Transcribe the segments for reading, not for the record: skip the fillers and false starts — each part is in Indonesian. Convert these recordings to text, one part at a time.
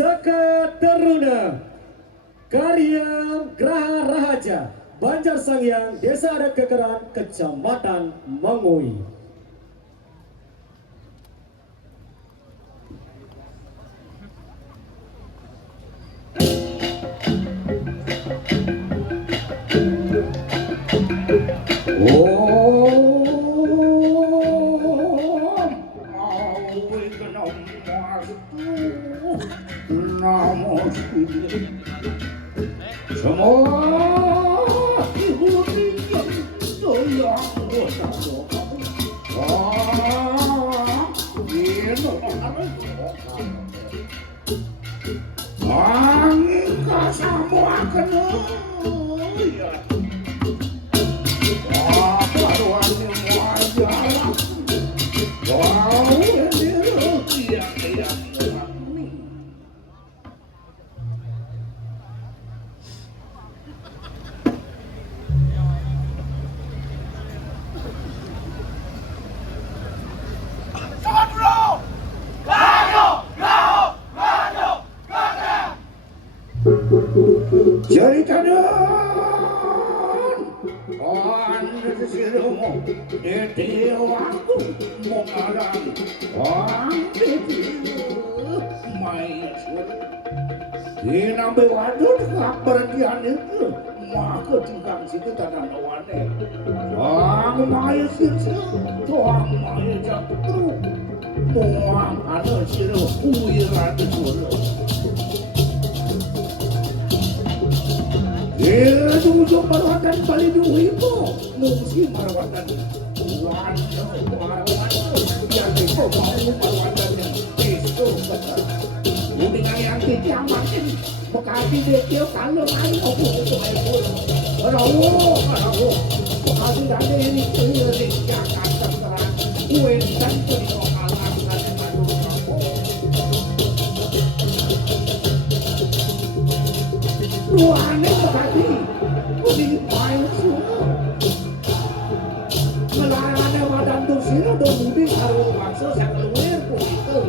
Saka Teruna karya Graha Rahaja Banjar Sangyang Desa Adat Kekeran Kecamatan Mangui. Jadi kadang anda sesirumu di waktu mengarang anda main di nambe wadon kepergian itu maka tingkang situ tanah lawane main situ tuang main jatuh muang ada siru uiran itu ujung marwatan paling ibu mungkin marwatan yang itu mau marwatannya itu betul dengan yang diamatin bekati dia kalau lain aku rawo bekati ada ini jangan terserah dan Ruangan bekati, kuning main semua. Melarangnya wadah dusir, domudi harus maksa saya keluar itu.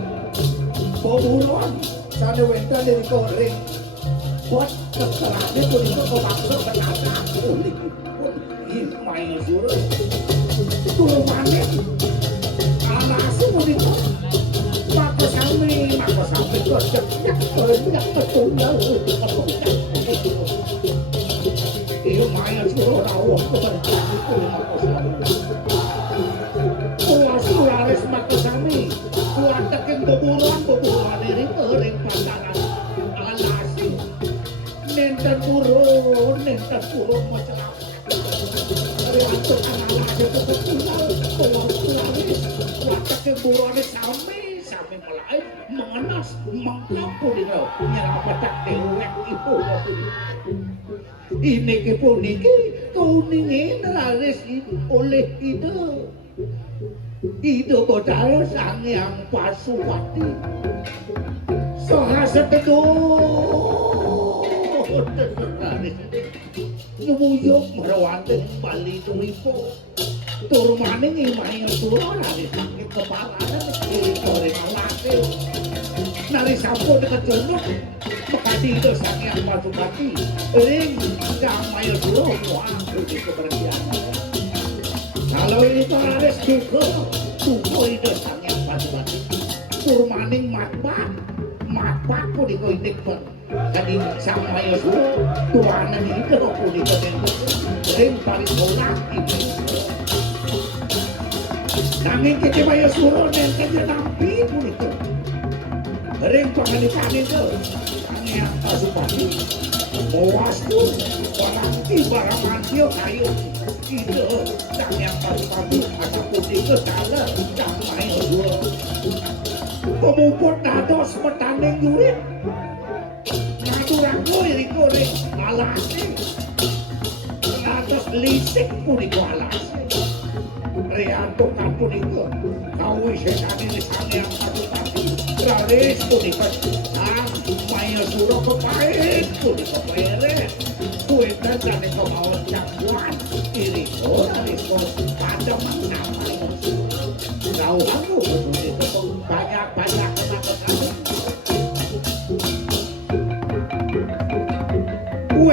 Pembunuhan, sana wenta dari koreng. Buat kekerannya pun itu kau maksa berkata, ini main semua. Ruangan, alasan pun itu. Maka sampai kerja, kerja tertunda. Iyo maya suruh rawuh keberkahan itu Sulares Makasami kuatakin beburuan diri kering pantaran alasi nenten burung macam dari antuk alasi Sulares kuatakin buruan sami mulai mengenas mengkapu di kau nyerapatak dewek itu ini kepuniki kuningin laris oleh ide bodal sang yang Pasupati soha seteduh nyumuyuk merawatan bali tuipo turmaning imay ang turun laris sakit kepala kiri koreng alasil nari sampun kecunuk makadito sang yang Pasupati ring damay dulu muang putih kebersihan kalau ini laris juga tuko itu sang yang Pasupati turmaning matpak pun dikoitik pun tadi sama Yosua tuanan itu pun dikoitik ring paling orang itu nanging kecewa Yosua dan kerja nampi pun itu ring pengalitan itu sang yang Pasupati muas pun orang barang mantio kayu itu sang yang Pasupati masa putih ke sana sama Yosua pemuput nados metaning yurit naturang riko alasi nados lisik puniko alasi Rianto puniko kawi sekali lisang yang Pasupati raris puniko maya suro kepait puniko pere kuetan dan kemauan jangguan iriko raris pada nama tahu aku banyak kena-kena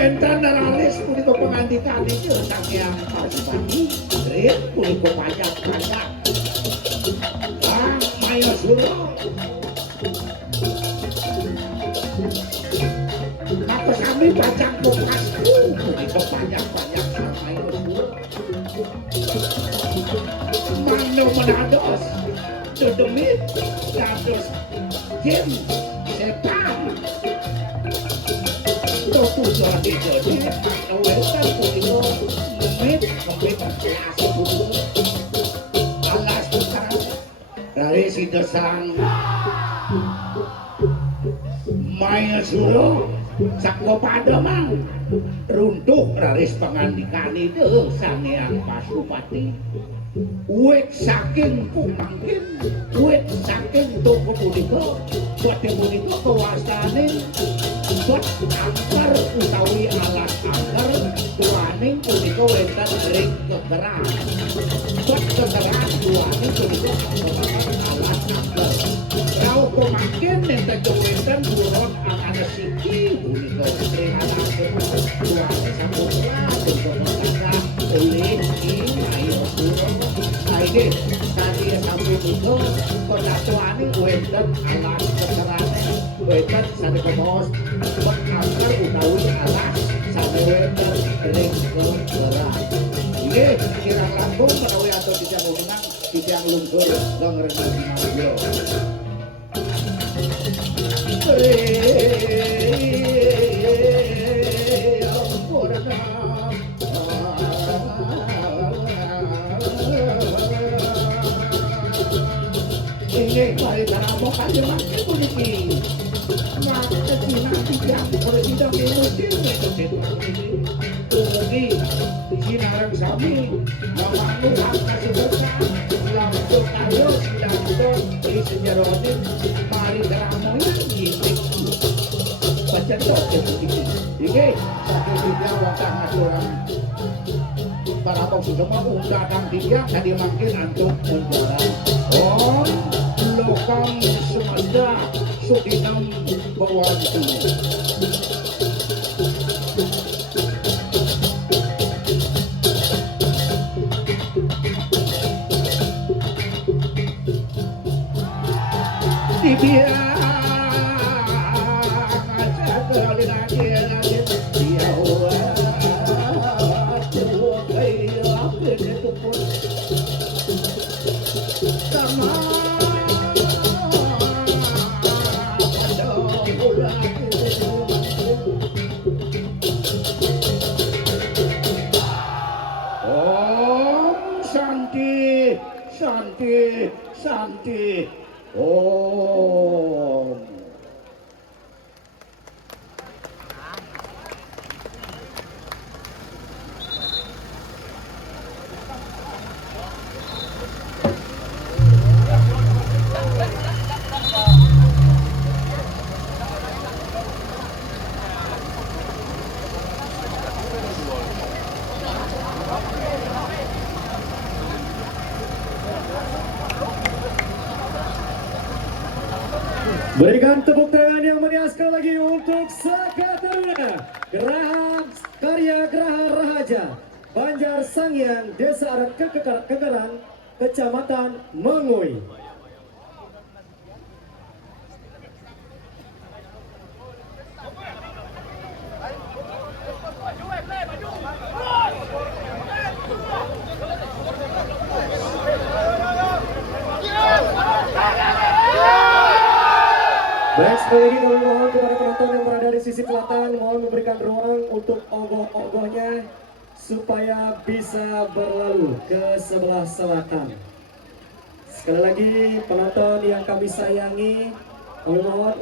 wenten naralis punika pengandikan iki saking Pasupati Rit punika pajak-pajak Maya Sura aku sami pajak kopasku punika pajak-pajak Maya Sura mano menados dedemit dados jin setan Toku jadi wetan punika lemit kembit asap alas sekarang dari si desang Maya Sura sakwa padamang runtuh raris pangandikan itu Sanghyang Pasupati wek saking pumangkin wek saking toko punika boten punika kawastane bot angker utawi alas angker tuaning punika wonten ring kekeran bot kekeran tuaning punika alas angker rau pumangkin nenten wonten burung angane siki punika ring alas angker tuaning saputra punika oleh Maya Sura saiki tadi sampai itu penatuane wonten alas kekerane wonten sate kemos angker utawi alas sate wonten ring kekeran nggih kirang langkung menawi atur titiang uningan titiang lungsur ngrenang mangga mari taramo kayo makin puniki maka sinatigang presiden inusin tumugi sinarang sami memanggu hak kasih besar langsung kayo sidang di sejaronin mari taramo yitik pacendok ke puniki ini satu tiga wakang aturan para pengusuma undang tiga tadi makin antuk menjualan lokang semada sudinam bawantu dibiak aja kelin aja dia Santi Om Berikan tepuk tangan yang meriah sekali lagi untuk Saka Taruna Geraha Karya Geraha Rahaja Banjar Sanghyang Desa Adat Kekeran Kecamatan Mangoi. Baik, sekali lagi kami mohon kepada penonton yang berada di sisi selatan, mohon memberikan ruang untuk ogoh-ogohnya supaya bisa berlalu ke sebelah selatan. Sekali lagi penonton yang kami sayangi, kami mohon